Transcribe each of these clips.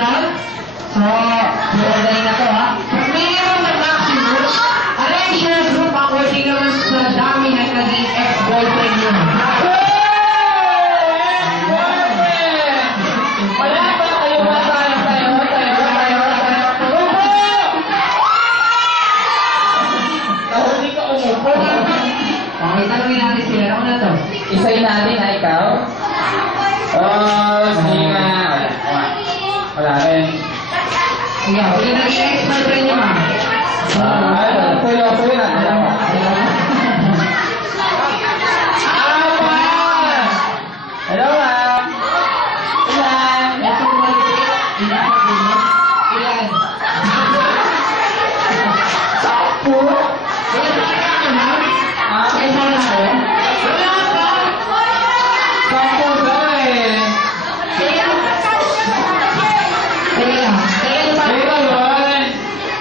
Neutral? So, magaling na to ha. Minimum na maximum, arrange na group according naman sa dami ng naging ex-boyfriend nyo. Wala pa kayo ba tayo? Nahuli ka umupo. Okay, tanongin natin sila. Ako na to. Isayin natin na ikaw? Sige nga. Wala rin. Ikaw, sige na yung ex-boyfriend nyo ma. Tuloy na. Hello, ma'am. Ilan? Ilan? Sakpo. Sakpo daw eh.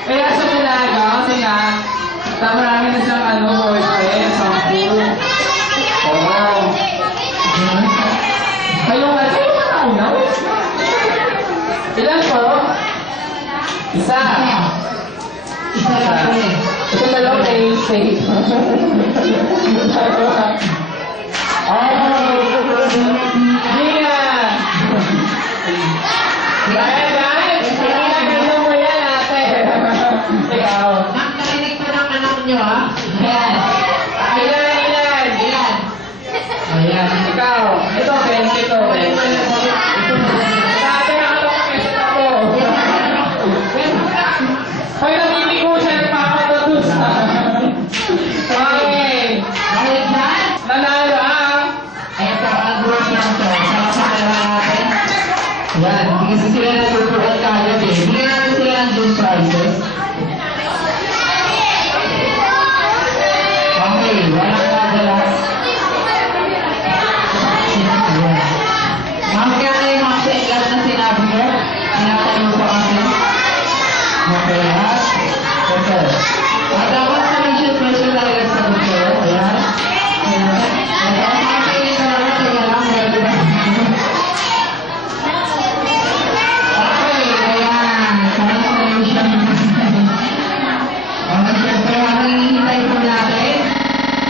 Kaya sa Milaga, kasi nga, marami na siyang boyfriend, sampu. Oo. Kayo nga naunaw? Ilan po? Isa. Isa lang po eh. Ito na lang kay Faith. Hindi nga. Guys, ginagawa mo yan ate. Ikaw. Narinig ko ng anak nyo ha? Ayan. Ilan? Ayan. Ayan. Ikaw. Ito,